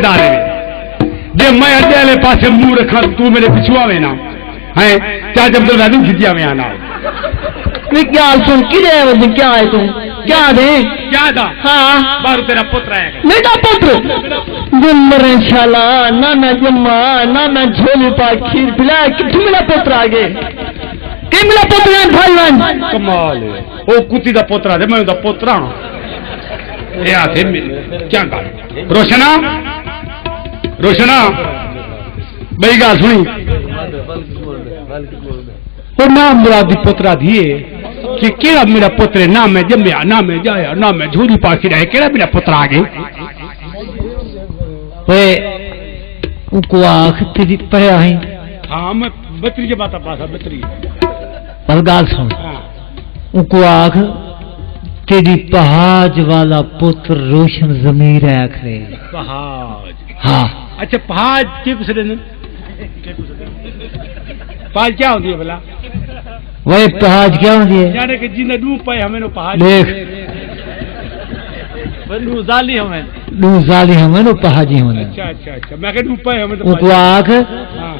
दारे में जे मैं अड्डे वाले पासे मुंह रखा तू मेरे पिछुआ में ना है क्या जब तो वैसे खिंचिया में आना मैं क्या सुन किधर है वो क्या है तुम क्या दे क्या था हाँ बारू तेरा पुत्र है मेरा पुत्र जम्मर शाला ना मैं जम्मा ना मैं झोली पा खीर पिला कितने मेरा पुत्र आगे कि मेरा पुत्र है भाईवान कमाल है ओ कुत्ती दा पोतरा थे मैं दा पोतरा ये आते क्या कर रोशना रोशना बड़ी गाल सुनी और ना मुरादी पोतरा दिए कि केड़ा मेरा पुत्र ना मैं जम्या ना मैं जाया ना मैं झोली पाखी रहे केड़ा मेरा पुत्र आगे वे उनको आँख तेरी पढ़ा है हाँ मैं बतरी के बात पासा बतरी पर गाल सुन उनको आँख तेरी पहाज वाला पुत्र रोशन जमीर है आखिर पहाज हाँ अच्छा पहाज के कुछ दिन पहाज क्या होती है भला वही पहाज क्या होती है जाने के जिन्हें डूब पाए हमें नो पहाज देख जाली हमें दूसाली हमें नो पहाजी होने अच्छा अच्छा अच्छा मैं डूब पाए हमें तो उनको आँख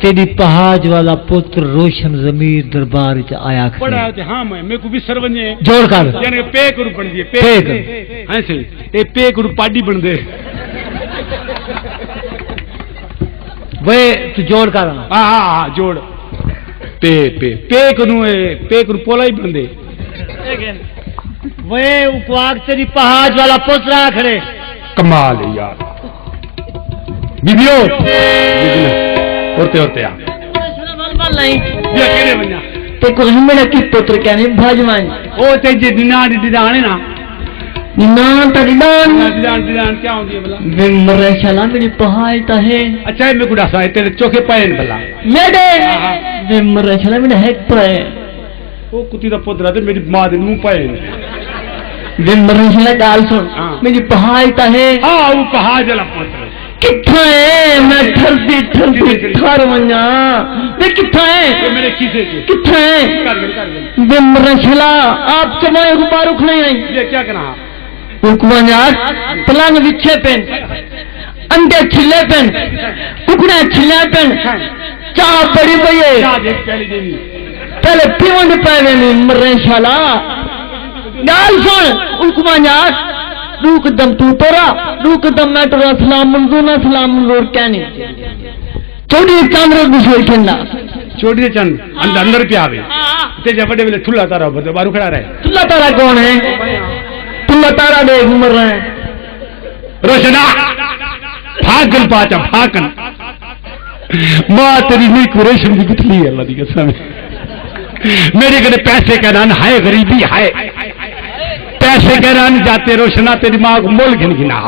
तेरी पहाज वाला पुत्र रोशन जमीर दरबार च आया पढ़ा होते हाँ मैं मेरे को भी सरवंजे जोड़ कर यानी पे करू बन दिए पेक हाँ सही ये पे करू पाडी बन दे वे तू जोड़ कर हाँ हाँ हाँ जोड़ पे करू पोला ही बन दे वे उपवाक तेरी पहाज वाला पुत्र खड़े कमाल है यार बीबियो होते यार नहीं ये केड़े बन्या तो कुछ मेरा की पुत्र क्या नहीं भाजमान ओ ते जे दिना है ना ना तड़ान दिदान क्या होती है भला मरे शाला मेरी पहाज ता है अच्छा है मैं गुड़ा सा तेरे चोखे पाए भला मेरे मरे शाला मेरा हैक पर है ओ कुत्ती दा पुत्र ते मेरी मां दे मुंह पाए मरे शाला गाल सुन मेरी पहाज ता है हां वो पहाज वाला पुत्र कितना है मैं ठरदी ठर वन्या वे कितना है ये मेरे खीसे के कितना है कर मरे शाला आप चमाए को बारुख नहीं आई ये क्या करना पलंग बिछे पेन अंडे छिले पेन कुकड़े छिले पेन चाह बड़ी बइए पहले पीवन पे मरे शाला गाल सुन उकमायार दूक दम तू तोरा दूक दम मैं तोरा सलाम मंजूर ना सलाम मंजूर क्या नहीं चोड़ी चांद्र बिछोई ठंडा चोटी चंद अंदर क्या आवे ते जबड़े वेले ठुल्ला तारा बारू खड़ा रहे ठुल्ला तारा कौन है ठुल्ला तारा देख मर रहे हैं रोशना भागन पाचा भागन मां तेरी नहीं कुरेशम की गुथली है अल्लाह की कसम मेरे कने पैसे का नान है गरीबी है पैसे के नान जाते रोशना तेरी मां को मोल गिना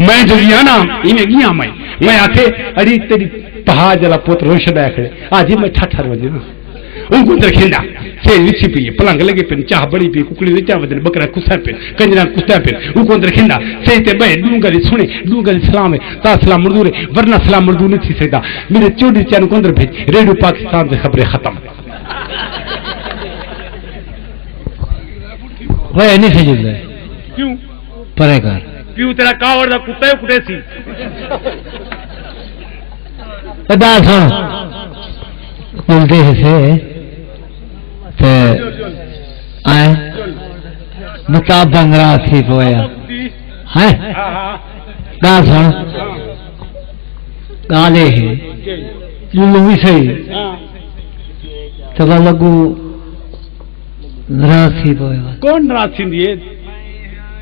मैं जो गया ना इन्हें गया मैं आखे अरे तेरी पहाज वाला पुत्र रोशन आखड़े आज मैं ठाठर बजे ना उनको अंदर खिंदा से विछी पी पलंग लगे पिन चाह बड़ी पी कुकड़ी विचा वजन बकरा कुस्ता पिन कंजरा कुस्ता पिन उनको अंदर खिंदा से ते बे डूंगरी सुने डूंगरी सलाम है ता सलाम मजदूर वरना सलाम मजदूर नहीं थी सकता मेरे चोटी चैन को अंदर भेज रेडियो पाकिस्तान से खबरें खत्म वह नहीं सही है क्यों परे कर क्यों तेरा कावड़ दा कुत्ता कुटे सी पता सुन बोलते से आए बता बंगरा थी पोया है गाल सुन गाले है लुलू भी सही तब लगू नाराज थी पोया कौन नाराज थी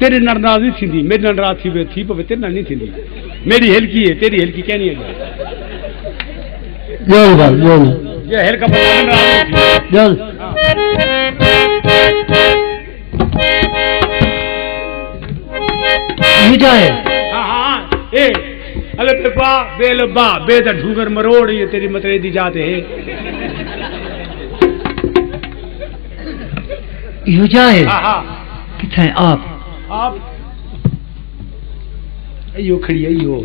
तेरे नाराज नहीं थी मेरी नाराज थी पवे तेरे नाल नहीं थी मेरी हेल्की है तेरी हेल्की क्या नहीं है जोल बाल जोल ये हेल का जोल मीठा है हाँ ए अबे बेबा बेलबा बेदा ढूंगर मरोड़ ये तेरी मतरे दी जाते है युजा है कितना है आप यो खड़ी है यो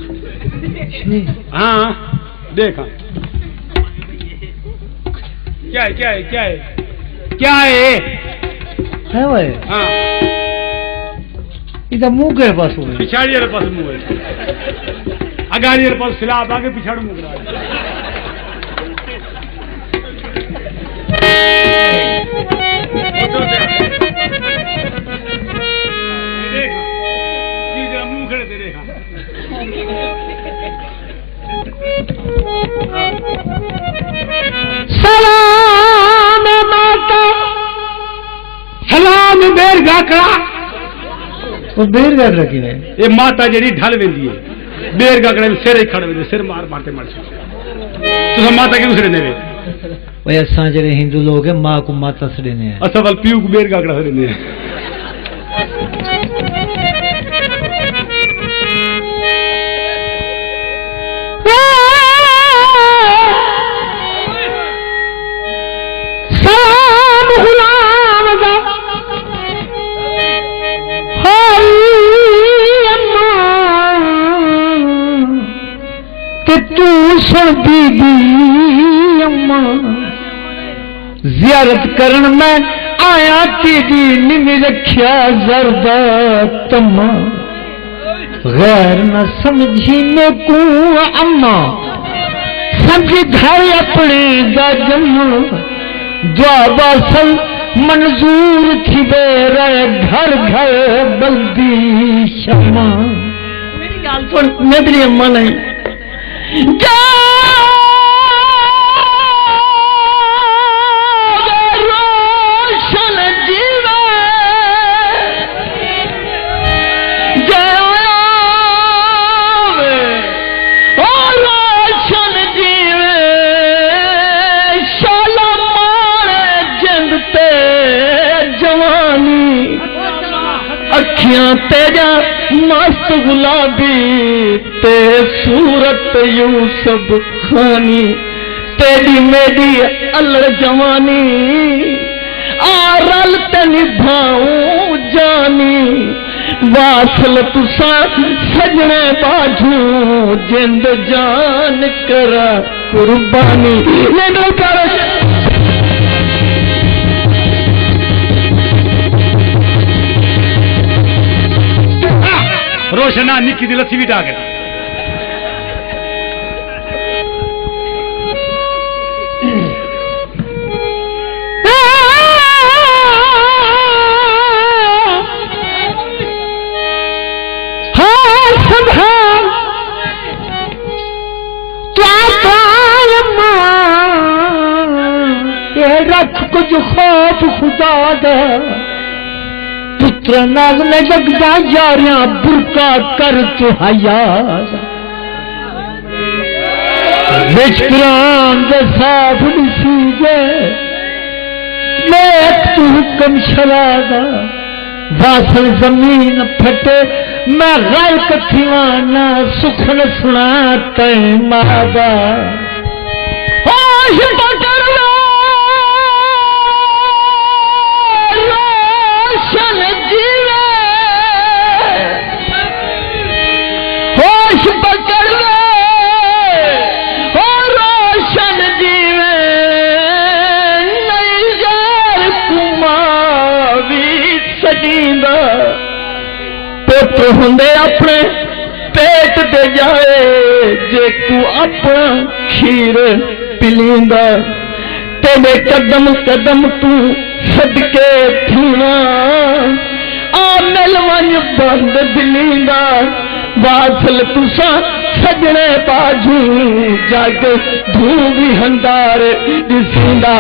हाँ देखा क्या है क्या है क्या है क्या है है वो हाँ इधर मुंह के पास हो पिछाड़ी वाले पास मुंह है अगाड़ी वाले पास सिलाब आगे पिछाड़ू मुंह रहा मुंह खड़े दे देखा सलाम माता सलाम बेर गाकड़ा वो बेर गाकड़ा की है ये माता जेडी ढल वेंदी है बेर गाकड़ा में सिर ही खड़ वेंदे सिर मार मारते मर तो माता के दूसरे देवे भाई असा जेडे हिंदू लोग है मां को माता सड़ने हैं असा वाल पीऊ को बेर गाकड़ा सड़ने हैं तू सुन बीबी अम्मा जियारत करन मैं आया तेरी निमी रखिया जरदा तम्मा गैर न समझी में को अम्मा समझी घर अपने दा जम्मा द्वाबासल मंजूर थी बेरे घर घर बल्दी शम्मा मेरी गाल सुन मैं तेरी अम्मा नहीं रोशन जीवे रोशन जीवे शाला मारे जिंद ते जवानी अखियां तेजा मस्त गुलाबी ते सूरत यूसुफ खानी तेरी मेरी अलड़ जवानी आ रल ते निभाऊं जानी वासल तुसा सजने बाजू जिंद जान करा कुर्बानी रोशना निकी दी लस्सी भी टाके रख कुछ खौफ खुदा दा पुत्र नाग ने जगदा यारिया बुरका कर तू हया बिचरान दे साफ दिसी जे मैं तू हुक्म शरादा वासल जमीन फटे मैं गल कथिवाना सुख न सुना तै मादा होश पकड़ रोशन जीवे होश पकड़ रोशन जीवे नहीं यार कुमावी सजींदा पुत्र हुंदे अपने पेट दे जाए जे तू अपना खीर पिलींदा तेरे कदम कदम तू सदके थीना आ मिलवन बंद दिलींदा वासल तुसा सजने बाजू जग धू भी हंदार दिसींदा